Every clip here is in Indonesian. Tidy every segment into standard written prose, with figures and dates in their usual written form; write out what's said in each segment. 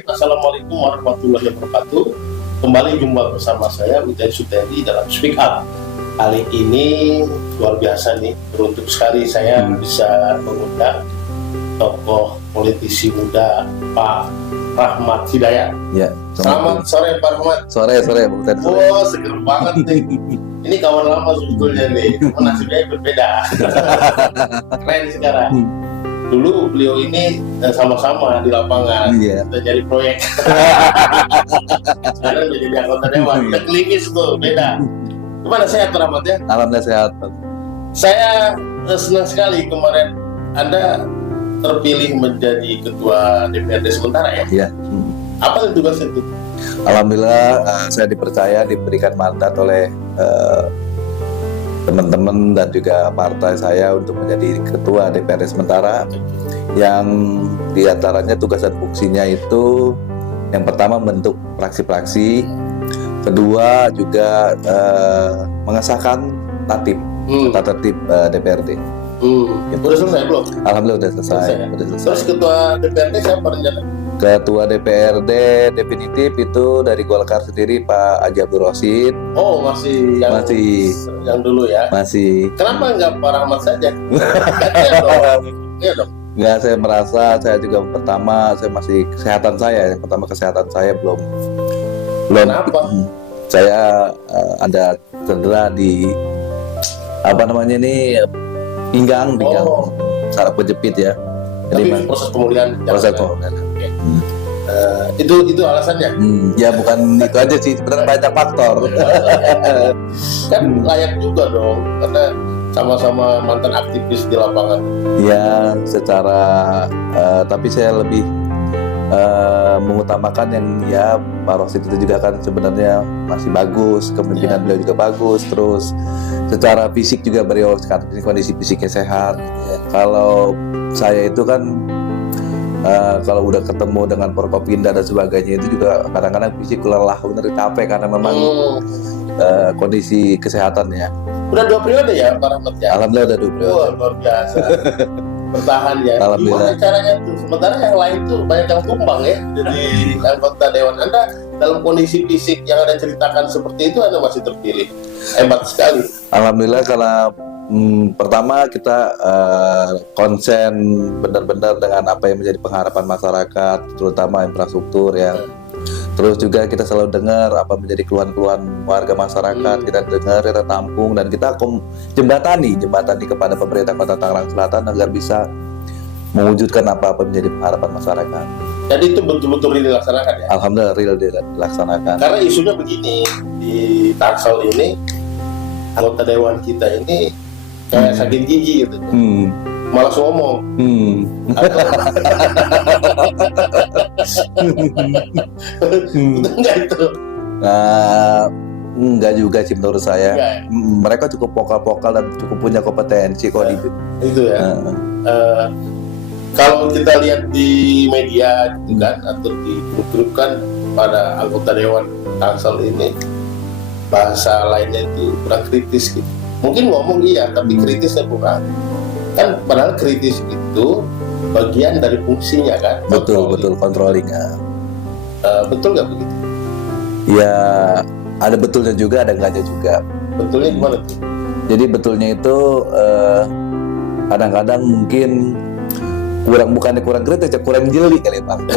baik. Assalamualaikum warahmatullahi wabarakatuh. Kembali jumpa bersama saya Uday Sutendi dalam Speak Up. Kali ini luar biasa nih, beruntung sekali saya bisa mengundang tokoh politisi muda Pak Rahmat Hidayat. Ya, selamat sore Pak Rahmat. Sore, Bung Ted. Oh, seger banget nih. Ini kawan lama sebetulnya nih, nasibnya berbeda. Keren sekarang. Dulu beliau ini sama-sama di lapangan, kita jadi proyek. Sekarang udah jadi anggota dewan, udah klinis tuh, beda. Gimana, sehat Pak Rahmat ya? Alhamdulillah sehat. Saya senang sekali kemarin Anda terpilih menjadi ketua DPRD sementara ya? Iya. Apa tugasnya itu? Alhamdulillah saya dipercaya, diberikan mandat oleh teman-teman dan juga partai saya untuk menjadi ketua DPRD sementara, yang diantaranya tugas dan fungsinya itu yang pertama bentuk praksi-praksi, kedua juga mengesahkan tata tertib DPRD. Udah selesai belum? Alhamdulillah udah selesai. Terus ketua DPRD siapa rencana? Ketua DPRD definitif itu dari Golkar sendiri Pak Haji Abdul Rosid. Oh, masih yang dulu ya? Masih. Kenapa nggak Pak Rahmat saja? Iya dong. Nggak, saya merasa saya juga pertama saya masih kesehatan saya. Yang pertama kesehatan saya belum. Kenapa? Saya ada cedera di pinggang, saraf kejepit ya. Tapi proses pemulihan. Itu alasannya? Ya bukan itu aja sih, sebenarnya banyak faktor. Kan layak juga dong, karena sama-sama mantan aktivis di lapangan. Ya secara tapi saya lebih mengutamakan yang Pak Rosid itu juga kan sebenarnya masih bagus, kepemimpinan beliau juga bagus, terus secara fisik juga beliau sekarang kondisi fisiknya sehat. Kalau saya itu kan kalau udah ketemu dengan Forkopimda dan sebagainya itu juga kadang-kadang fisik lelah, bener capek karena memang kondisi kesehatannya. Udah 2 periode ya Pak Rahmat ya? Alhamdulillah udah 2 periode. Luar biasa. Bertahan ya. Alhamdulillah. Gimana caranya tuh? Sementara yang lain tuh banyak yang tumbang ya. Jadi anggota dewan Anda dalam kondisi fisik yang Anda ceritakan seperti itu Anda masih terpilih. Hebat sekali. Alhamdulillah karena pertama kita konsen benar-benar dengan apa yang menjadi pengharapan masyarakat, terutama infrastruktur ya. Terus juga kita selalu dengar apa menjadi keluhan-keluhan warga masyarakat, kita dengar, kita tampung, dan kita jembatani kepada pemerintah Kota Tangerang Selatan agar bisa mewujudkan apa-apa menjadi pengharapan masyarakat. Jadi itu betul-betul real dilaksanakan ya? Alhamdulillah real dilaksanakan. Karena isunya begini, di Tangsel ini anggota dewan kita ini kayak sakit gigi gitu, malas ngomong. Betul nggak itu? Enggak juga sih menurut saya. Enggak, ya? Mereka cukup vokal dan cukup punya kompetensi kok itu ya. Kalau kita lihat di media gitu kan, atau di grup kan pada anggota dewan Tangsel ini bahasa lainnya itu kurang kritis gitu. Mungkin ngomong iya, tapi kritisnya kurang. Kan padahal kritis itu bagian dari fungsinya kan. Betul controlling. Betul nggak begitu? Ya ada betulnya juga, ada enggaknya juga. Betulnya gimana tuh? Jadi betulnya itu kadang-kadang mungkin kurang kritis ya, kurang jeli kali Bang.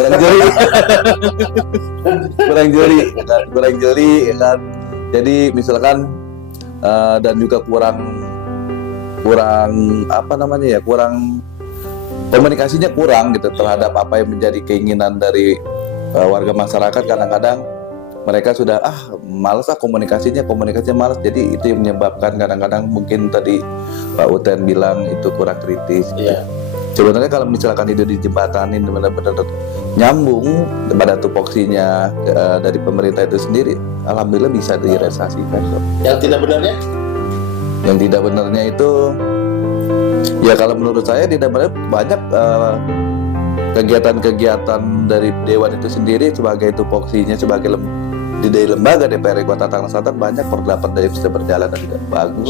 Kurang jeli kan. Jadi misalkan dan juga kurang komunikasinya kurang gitu terhadap apa yang menjadi keinginan dari warga masyarakat. Kadang-kadang mereka sudah malas komunikasinya malas, jadi itu yang menyebabkan kadang-kadang mungkin tadi Pak Uten bilang itu kurang kritis. Sebenarnya kalau misalkan itu dijembatanin benar-benar nyambung pada tupoksinya dari pemerintah itu sendiri, alhamdulillah bisa direalisasikan. Yang tidak benarnya? Yang tidak benarnya itu ya kalau menurut saya tidak benar, banyak kegiatan-kegiatan dari dewan itu sendiri sebagai tupoksinya, sebagai di lembaga DPRD Kota Tangerang Selatan banyak perdapat dari bisa berjalan dan tidak bagus.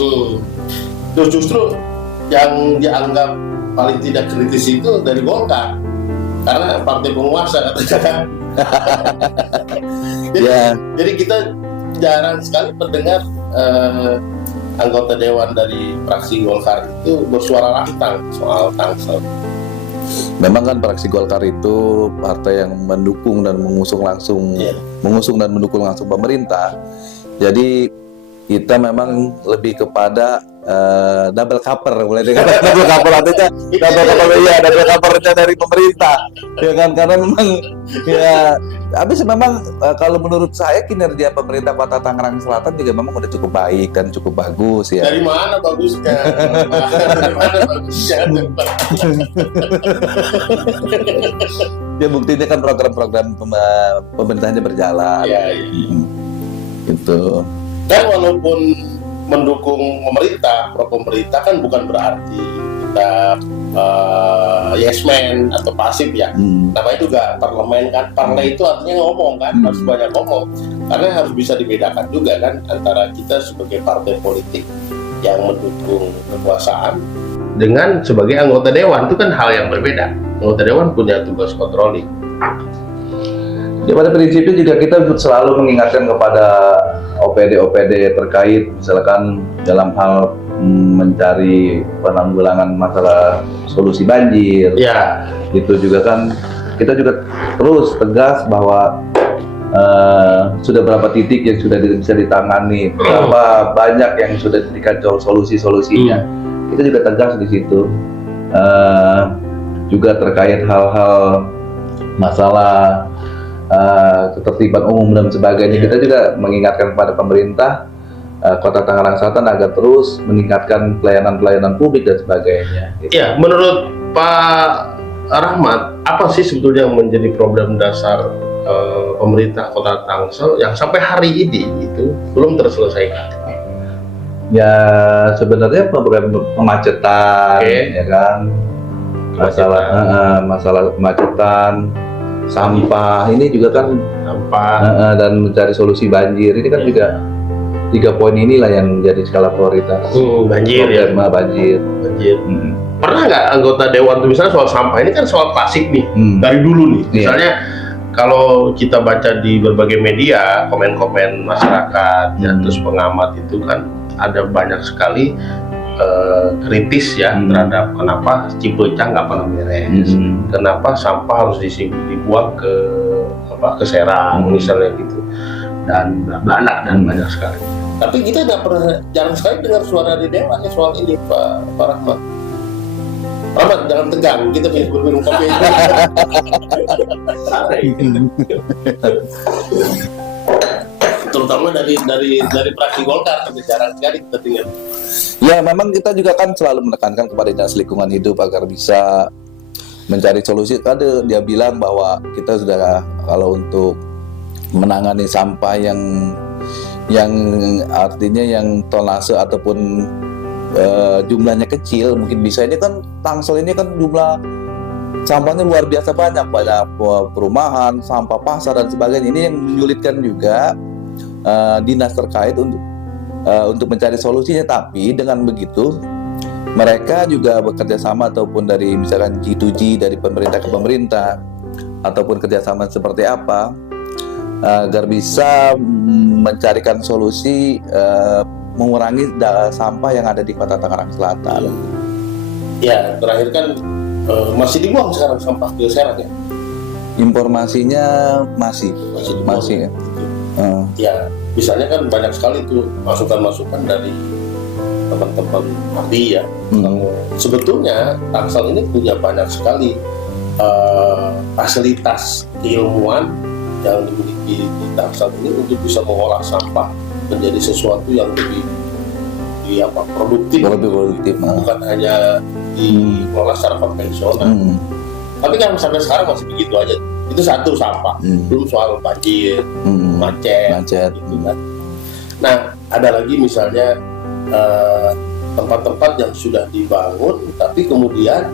Justru yang dianggap paling tidak kritis itu dari Golkar, karena partai penguasa katanya. jadi, Ya. jadi kita jarang sekali mendengar anggota dewan dari fraksi Golkar itu bersuara lantang soal Tangsel. Memang kan fraksi Golkar itu partai yang mendukung dan mengusung dan mendukung langsung pemerintah. Jadi kita memang lebih kepada double cover, boleh dikatakan double cover artinya double covernya dari pemerintah, ya kan, karena memang ya. Habis memang kalau menurut saya kinerja pemerintah Kota Tangerang Selatan juga memang udah cukup baik dan cukup bagus ya. Dari mana bagusnya? Dari mana bagusnya? Ya buktinya kan program-program pemerintahnya berjalan. Iya. Gitu. Dan walaupun mendukung pemerintah, pro pemerintah kan bukan berarti kita yes man atau pasif ya. Namanya juga parlemen kan, partai itu artinya ngomong kan, harus banyak ngomong. Karena harus bisa dibedakan juga kan antara kita sebagai partai politik yang mendukung kekuasaan dengan sebagai anggota dewan, itu kan hal yang berbeda. Anggota dewan punya tugas controlling. Ya, pada prinsipnya juga kita selalu mengingatkan kepada OPD terkait misalkan dalam hal mencari penanggulangan masalah solusi banjir. Ya. Itu juga kan kita juga terus tegas bahwa sudah berapa titik yang sudah bisa ditangani, berapa banyak yang sudah diberikan solusinya. Kita juga tegas di situ. Juga terkait hal-hal masalah ketertiban umum dan sebagainya, kita juga mengingatkan kepada pemerintah Kota Tangerang Selatan agar terus meningkatkan pelayanan publik dan sebagainya. Ya, menurut Pak Rahmat, apa sih sebetulnya yang menjadi problem dasar pemerintah Kota Tangsel yang sampai hari ini itu belum terselesaikan? Ya sebenarnya problem kemacetan, ya kan, masalah kemacetan, sampah ini juga kan, dan mencari solusi banjir ini kan juga 3 poin inilah yang menjadi skala prioritas. Banjir. Pernah nggak anggota dewan tuh misalnya soal sampah ini kan soal klasik nih dari dulu nih. Misalnya kalau kita baca di berbagai media komen-komen masyarakat ya, terus pengamat itu kan ada banyak sekali kritis ya terhadap kenapa Cipecang nggak pernah beres, kenapa sampah harus dibuang ke Serang misalnya gitu, dan banyak banyak sekali. Tapi kita jarang sekali dengar suara di dewan soal ini, Pak Rahmat. Rahmat, jangan tegang, kita minum kopi. Terutama dari fraksi Golkar, jarang sekali kita dengar. Ya memang kita juga kan selalu menekankan kepada Dinas Lingkungan Hidup agar bisa mencari solusi. Ada dia bilang bahwa kita sudah, kalau untuk menangani sampah yang artinya yang tonase ataupun jumlahnya kecil, mungkin bisa. Ini kan Tangsel ini kan jumlah sampahnya luar biasa banyak perumahan, sampah pasar dan sebagainya. Ini yang menyulitkan juga dinas terkait untuk mencari solusinya. Tapi dengan begitu mereka juga bekerja sama, ataupun dari misalkan G2G dari pemerintah ke pemerintah, ataupun kerjasama seperti apa agar bisa mencarikan solusi mengurangi sampah yang ada di Kota Tangerang Selatan. Ya, terakhir kan masih dibuang sekarang sampah ke Serang ya? Informasinya masih ya. Ya, misalnya kan banyak sekali tuh masukan-masukan dari teman-teman ahli ya. Sebetulnya Tangsel ini punya banyak sekali fasilitas keilmuan yang dimiliki di Tangsel ini untuk bisa mengolah sampah menjadi sesuatu yang lebih produktif. Bukan hanya diolah secara konvensional. Tapi kan sampai sekarang masih begitu aja. Itu satu, sampah, belum soal banjir, macet gitu kan. Nah, ada lagi misalnya tempat-tempat yang sudah dibangun tapi kemudian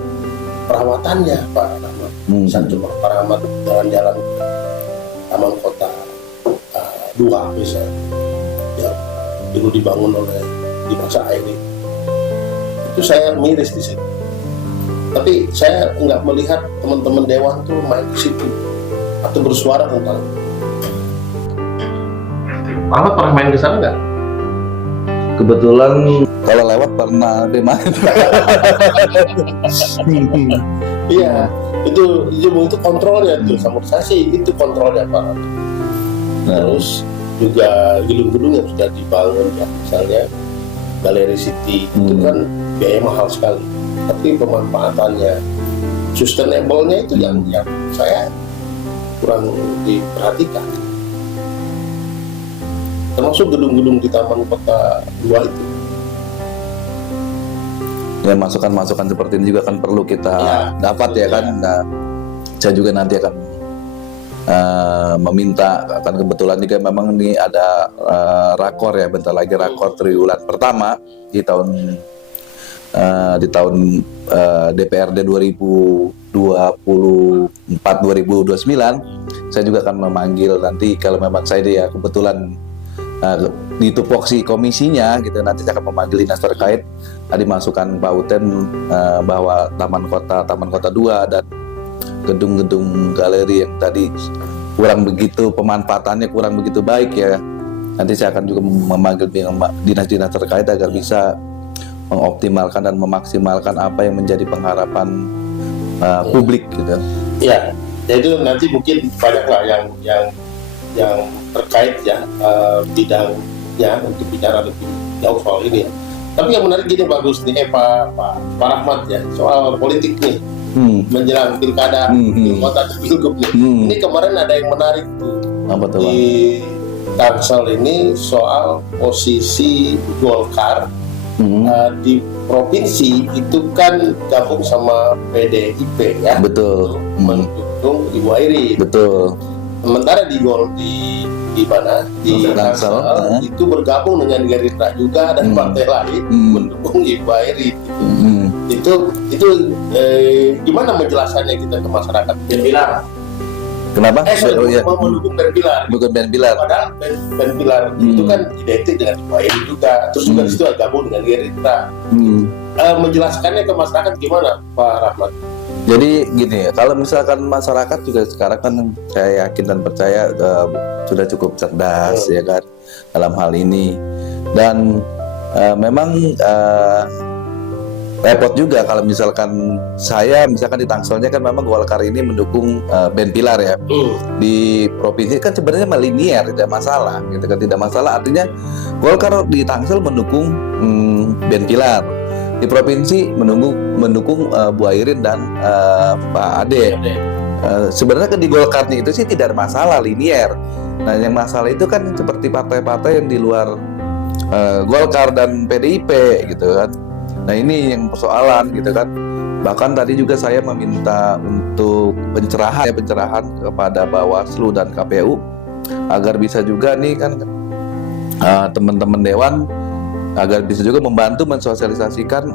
perawatannya, Pak Rahmat. Misalnya coba Pak Rahmat jalan-jalan Taman Kota 2 misalnya, yang dulu dibangun oleh di masa ini. Itu saya miris di situ. Tapi saya nggak melihat teman-teman dewan tuh main di situ. atau bersuara tentang. Ahmad pernah main ke sana nggak? Kebetulan kalau lewat pernah main. Iya, itu kontrolnya tuh, sama saya sih itu kontrolnya Pak. Terus juga gedung-gedung yang sudah dibangun ya, misalnya Galeri City itu kan biaya mahal sekali, tapi pemanfaatannya, sustainable-nya itu yang saya kurang diperhatikan. Termasuk gedung-gedung di Taman Kota 2 itu. Ya, masukan-masukan seperti ini juga kan perlu kita dapat ya kan. Nah, saya juga nanti akan meminta, kan kebetulan juga memang ini ada rakor ya, bentar lagi rakor triwulan pertama di tahun DPRD 2024-2029. Saya juga akan memanggil nanti kalau memang saya dia kebetulan di tupoksi komisinya gitu, nanti saya akan memanggil dinas terkait. Tadi masukan Pak Uten bahwa Taman Kota 2 dan gedung-gedung galeri yang tadi kurang begitu, pemanfaatannya kurang begitu baik ya. Nanti saya akan juga memanggil dinas-dinas terkait agar bisa mengoptimalkan dan memaksimalkan apa yang menjadi pengharapan publik gitu. Ya, itu nanti mungkin banyaklah yang terkait ya bidangnya untuk bicara lebih jauh soal ini. Tapi yang menarik gini bagus nih Pak Rahmat ya, soal politik nih menjelang pilkada kota pilgub nih. Ini kemarin ada yang menarik tuh di Tangsel ini soal posisi Golkar di provinsi itu kan gabung sama PDIP ya. Betul. Mendukung Ibu Airin. Betul. Sementara di mana di Tangsel itu bergabung dengan Gerindra juga dan partai lain mendukung Ibu Airin. Itu gimana menjelaskannya kita ke masyarakat? Ben Pilar. Kenapa? Mendukung Ben Pilar. Bukan Ben Pilar. Padahal Ben Pilar itu kan identik dengan Ibu Airin juga. Terus juga di situ gabung dengan Gerindra. Menjelaskannya ke masyarakat gimana, Pak Rahmat? Jadi gini, kalau misalkan masyarakat juga sekarang kan saya yakin dan percaya sudah cukup cerdas ya kan dalam hal ini, dan memang repot juga kalau misalkan di Tangselnya kan memang Golkar ini mendukung Ben Pilar ya. Di provinsi kan sebenarnya linear, tidak masalah gitu kan, tidak masalah, artinya Golkar di Tangsel mendukung Ben Pilar, di provinsi mendukung Bu Airin dan Pak Ade. Sebenarnya di Golkarnya itu sih tidak ada masalah, linear. Nah, yang masalah itu kan seperti partai-partai yang di luar Golkar dan PDIP gitu kan. Nah, ini yang persoalan gitu kan. Bahkan tadi juga saya meminta untuk pencerahan kepada Bawaslu dan KPU agar bisa juga nih kan teman-teman dewan agar bisa juga membantu mensosialisasikan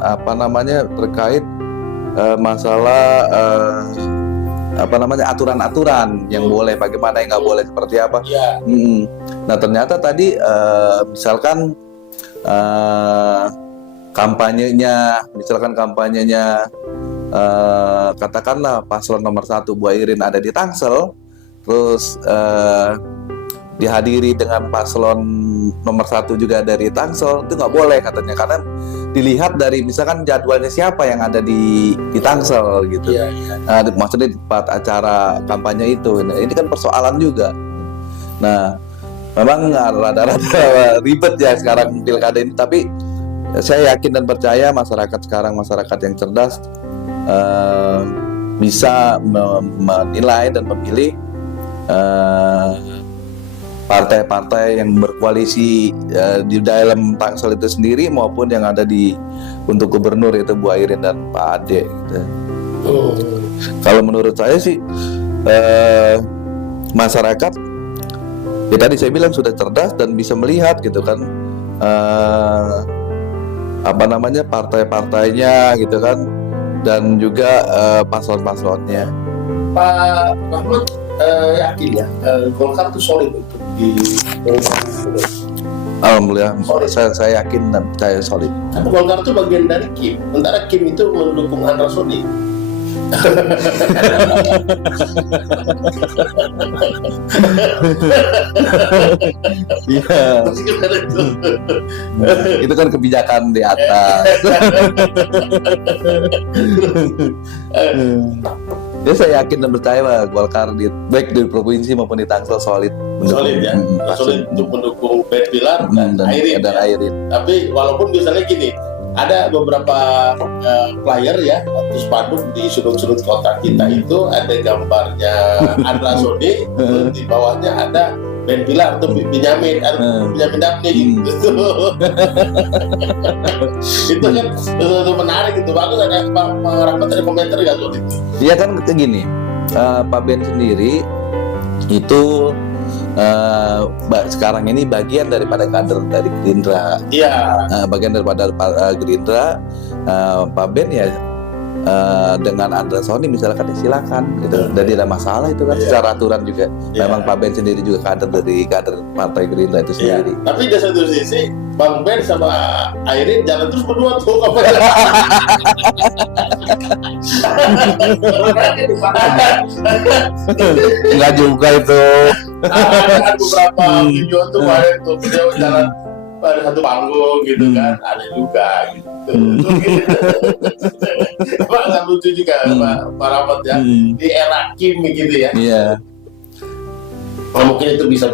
terkait masalah aturan-aturan yang boleh, bagaimana yang nggak boleh, seperti apa. Nah, ternyata tadi misalkan kampanyenya katakanlah paslon nomor 1 Bu Airin ada di Tangsel, terus dihadiri dengan paslon nomor 1 juga dari Tangsel, itu nggak boleh katanya, karena dilihat dari misalkan jadwalnya siapa yang ada di Tangsel gitu. Nah, maksudnya di tempat acara kampanye itu. Nah, ini kan persoalan juga. Nah, memang rada-rada ribet ya sekarang pilkada ini, tapi saya yakin dan percaya masyarakat sekarang, masyarakat yang cerdas, bisa menilai dan memilih partai-partai yang berkoalisi di dalam Tangsel itu sendiri maupun yang ada untuk gubernur, itu Bu Airin dan Pak Ade gitu. Kalau menurut saya sih masyarakat ya tadi saya bilang sudah cerdas dan bisa melihat gitu kan partai-partainya gitu kan, dan juga paslon-paslonnya. Pak Rahmat yakin ya Golkar itu solid untuk di Alhamdulillah, saya yakin dan percaya solid. Tapi Golkar itu bagian dari Kim, sementara Kim itu mendukung Andra Sodi. Iya, itu kan kebijakan di atas. Ya saya yakin dan percaya bahwa Golkar baik di provinsi maupun di Tangsel solid solid ya, solid untuk mendukung Ben Pilar dan Airin. Tapi walaupun misalnya gini, ada beberapa flyer ya atau spanduk di sudut-sudut kota kita itu ada gambarnya Andra Sode, di bawahnya ada Ben Pilar atau Benyamin Dapni gitu. Itu kan itu menarik, itu bagus. Ada rapat, ada komentar nggak soal itu? Iya kan gini, Pak Ben sendiri itu sekarang ini bagian daripada kader dari Gerindra. Iya. Bagian daripada Gerindra, Pak Ben ya dengan Andra Sony misalkan ya silakan gitu. Dan tidak ada masalah itu kan secara aturan juga. Memang Pak Ben sendiri juga kader Partai Gerindra itu sendiri. Tapi di satu sisi Bang Ben sama Airin jalan terus berdua tuh. Enggak juga itu. Ada beberapa video tuh kemarin tuh video jalan pada satu panggung gitu kan, ada juga gitu. Agak lucu juga Pak Rahmat ya, di era Kim gitu ya. Iya. Mungkin itu bisa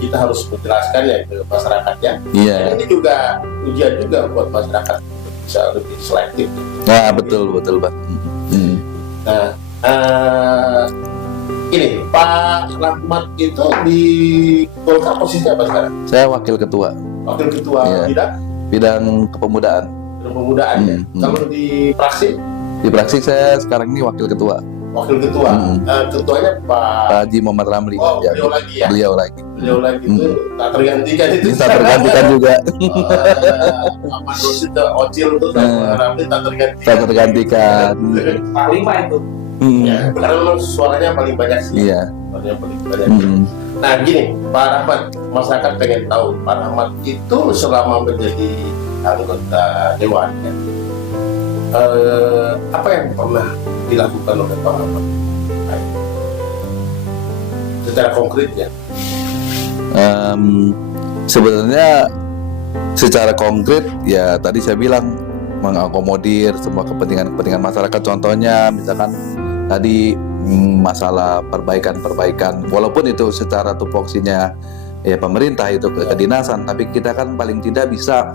kita harus menjelaskan ya ke masyarakat ya. Iya. Ini juga ujian juga buat masyarakat bisa lebih selektif. Nah betul Pak. Nah, ini Pak Rahmat itu di Golkar posisinya apa sekarang? Saya wakil ketua. Wakil ketua bidang kepemudaan. Pemudaan ya. Kalau di praksi? Di praksi saya sekarang ini wakil ketua. Wakil ketua. Ketuanya Pak Haji Muhammad Ramli. Oh, beliau lagi ya. Beliau lagi itu tak tergantikan itu. Tak tergantikan juga. Apa itu Ocil tuh sama Ramli tak tergantikan. Tak tergantikan. Panglima itu. Ya, karena memang suaranya paling banyak sih. Iya. Suaranya paling banyak. Nah gini, Pak Rahmat, masyarakat pengen tahu Pak Rahmat itu selama menjadi anggota dewan ya, apa yang pernah dilakukan oleh Pak Rahmat secara konkret ya? Sebenarnya secara konkret ya tadi saya bilang mengakomodir semua kepentingan masyarakat. Contohnya misalkan tadi masalah perbaikan walaupun itu secara tupoksinya ya pemerintah itu kedinasan, tapi kita kan paling tidak bisa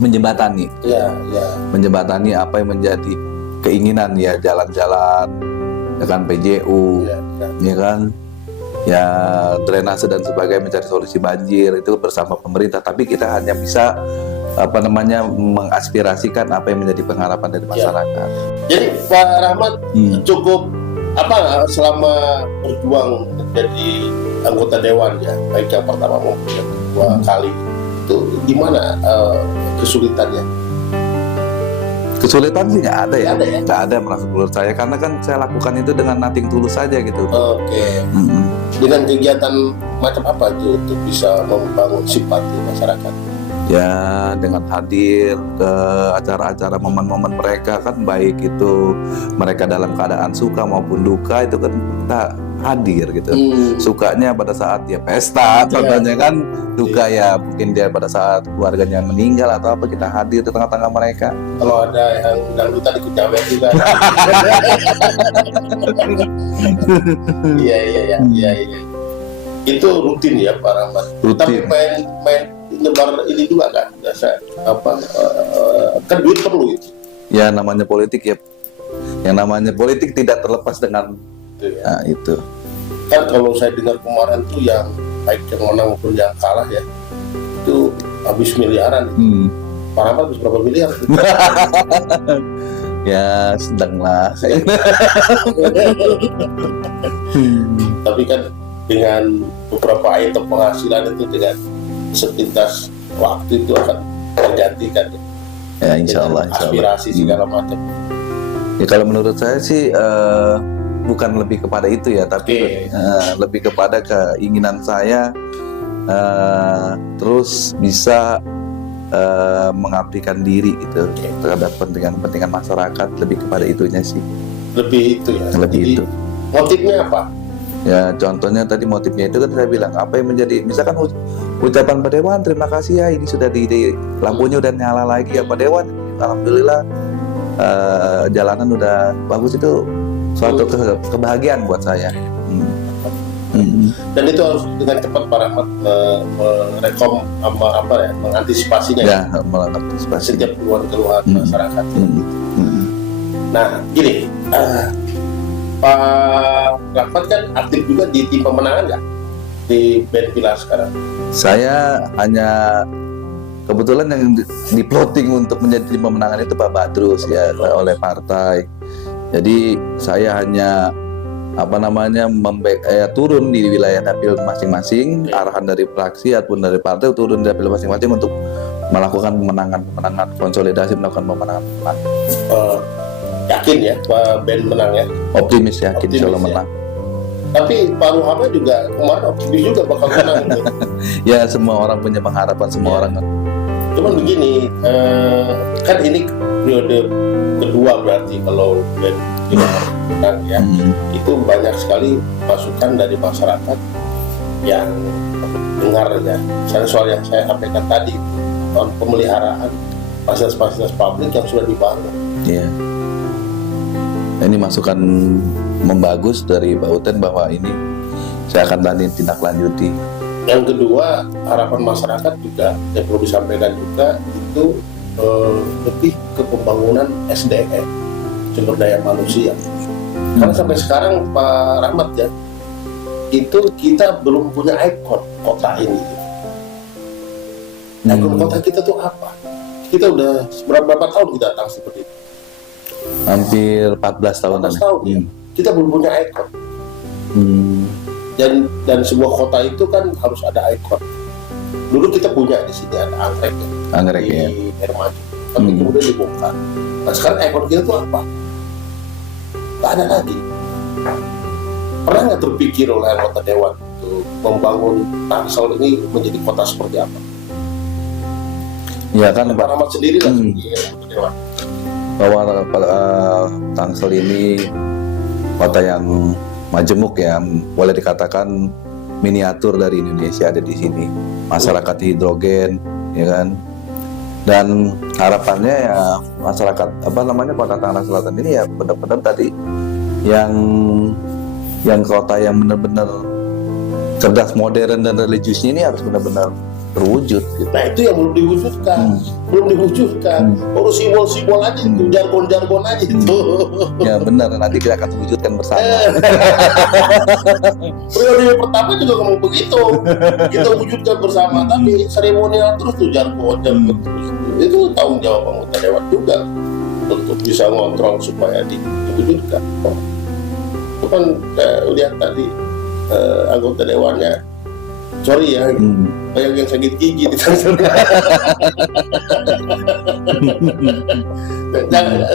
menjembatani menjembatani apa yang menjadi keinginan ya, jalan-jalan ya kan, PJU ya kan, ya drainase dan sebagainya, mencari solusi banjir itu bersama pemerintah. Tapi kita hanya bisa mengaspirasikan apa yang menjadi pengharapan dari masyarakat. Jadi Pak Rahmat cukup selama berjuang menjadi anggota dewan ya, baik yang pertama maupun yang kedua kali itu gimana kesulitannya? Kesulitan sih nggak ada ya, nggak ada menurut saya, karena kan saya lakukan itu dengan nothing tulus saja gitu. Oke. Dengan kegiatan macam apa itu untuk bisa membangun simpati masyarakat? Ya dengan hadir ke acara-acara momen-momen mereka kan, baik itu mereka dalam keadaan suka maupun duka, itu kan kita hadir gitu. Sukanya pada saat ya pesta contohnya kan, duka ya mungkin dia pada saat keluarganya meninggal atau apa, kita hadir di tengah-tengah mereka. Kalau ada yang dangdutan ikut cawe juga. Iya. Itu rutin ya Pak Rahmat. Tapi main nyebar ini juga kan, biasa kan duit perlu itu. Ya namanya politik ya, yang namanya politik tidak terlepas dengan itu ya. Nah, itu Kan kalau saya dengar kemarin tuh yang baik yang menang maupun yang kalah ya, itu habis miliaran. Pak Rahmat habis berapa miliar? Ya sedang lah. Tapi kan dengan beberapa item penghasilan itu dengan sepintas waktu itu akan tergantikan ya insya Allah. Aspirasi segala macam. Ya kalau menurut saya sih bukan lebih kepada itu ya, tapi lebih kepada keinginan saya terus bisa mengabdikan diri gitu terhadap kepentingan masyarakat, lebih kepada itunya sih. Lebih itu ya. Lebih Jadi, itu. motifnya apa? Ya contohnya tadi motifnya itu kan saya bilang apa yang menjadi misalkan ucapan Pak Dewan terima kasih ya ini sudah di lampunya udah nyala lagi ya Pak Dewan, alhamdulillah jalanan udah bagus, itu suatu kebahagiaan buat saya. Dan itu harus dengan cepat Pak Rahmat merekom mengantisipasinya Ya mengantisipasi. setiap keluhan masyarakat. Nah gini, Pak Rahmat kan aktif juga di tim pemenangan nggak di band Pilar sekarang? Saya hanya kebetulan yang di plotting untuk menjadi tim pemenangan itu Pak Badrus ya oleh partai. Jadi saya hanya turun di wilayah dapil masing-masing, arahan dari fraksi ataupun dari partai turun di dapil masing-masing untuk melakukan pemenangan konsolidasi, melakukan pemenangan. Yakin ya Pak Ben menang ya? Optimis yakin insya Allah ya? menang. Tapi Pak Ruhama juga kemarin optimis juga bakal menang gitu. Ya semua orang punya pengharapan, semua orang. Cuman begini, kan ini periode kedua berarti kalau Ben menang ya, itu banyak sekali masukan dari masyarakat yang dengar ya. Misalnya soal yang saya sampaikan tadi, soal pemeliharaan fasilitas publik yang sudah dibangun. Iya. Ini masukan membagus dari Pak Uten bahwa ini saya akan tindak lanjuti. Yang kedua, harapan masyarakat juga yang perlu disampaikan juga itu lebih ke pembangunan SDM, sumber daya manusia. Karena sampai sekarang Pak Rahmat ya, itu kita belum punya ikon kota ini. Ikon kota kita tuh apa? Kita udah berapa tahun kita datang seperti itu? Hampir 14 tahunan. 14 tahun ya. Kita belum punya ikon. Dan sebuah kota itu kan harus ada ikon. Dulu kita punya di sini ada anggrek ya. Anggrek di ya. Air Maju. Tapi kemudian dibongkar. Nah sekarang ikon kita itu apa? Gak ada lagi. Pernah nggak terpikir oleh anggota dewan untuk membangun Tangsel ini menjadi kota seperti apa? Ya kan Pak Rahmat sendiri lah anggota dewan. Bahwa Tangsel ini kota yang majemuk ya, boleh dikatakan miniatur dari Indonesia ada di sini. Masyarakat hidrogen, ya kan. Dan harapannya ya masyarakat kota Tangerang Selatan ini ya benar-benar tadi yang kota yang benar-benar cerdas, modern dan religiusnya ini harus benar-benar terwujud gitu. Nah itu yang belum diwujudkan. Urus simbol aja itu, jargon aja itu. Ya benar, nanti kita akan wujudkan bersama. Periode pertama juga ngomong begitu, kita wujudkan bersama, tapi seremonial terus tuh jargon terus. Itu tanggung jawab anggota dewan juga untuk bisa ngontrol supaya diwujudkan. Itu kan lihat tadi anggota dewannya, sorry ya, banyak yang sakit gigi di Tangsel.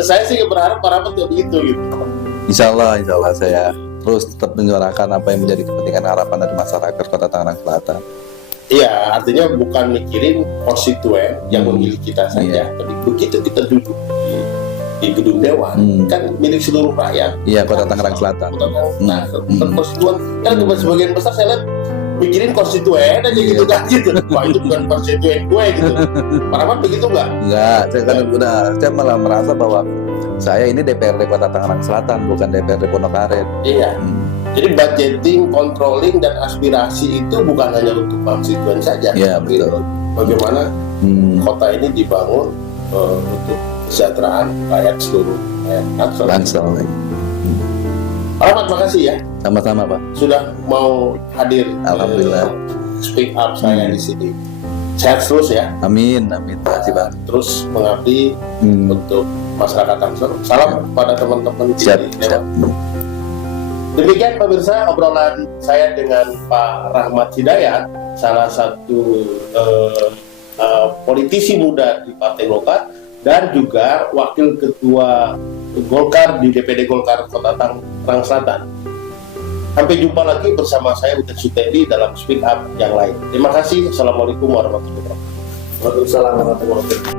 Saya sih berharap Pak Rahmat tidak begitu gitu. Insya Allah saya terus tetap menyuarakan apa yang menjadi kepentingan harapan dari masyarakat Kota Tangerang Selatan. Iya, artinya bukan mikirin konstituen yang memilih kita saja, tapi begitu kita duduk di gedung dewan, kan milik seluruh rakyat. Iya, Kota Tangerang Selatan. Nah, konstituen kan sebagian besar saya lihat mikirin konstituen aja gitu kan gitu. Wah itu bukan konstituen gue gitu. Pak Rahmat begitu nggak? Enggak, saya malah merasa bahwa saya ini DPRD Kota Tangerang Selatan, bukan DPRD Pondok Aren. Iya. Jadi budgeting, controlling dan aspirasi itu bukan hanya untuk konstituen saja. Iya, betul. Bagaimana kota ini dibangun untuk kesejahteraan rakyat seluruh Tangsel. Pak Rahmat, makasih ya. Sama-sama Pak. Sudah mau hadir. Alhamdulillah. Speak up saya di sini. Sehat terus ya. Amin. Terima kasih Pak. Terus mengabdi untuk masyarakat Tangsel. Salam kepada teman-teman di dewan. Demikian pemirsa obrolan saya dengan Pak Rahmat Hidayat, salah satu politisi muda di Partai Golkar dan juga Wakil Ketua Golkar di DPD Golkar Kota Tangerang Selatan. Sampai jumpa lagi bersama saya Uten Sutedi dalam Speak Up yang lain. Terima kasih. Assalamualaikum warahmatullahi wabarakatuh. Waalaikumsalam warahmatullahi wabarakatuh.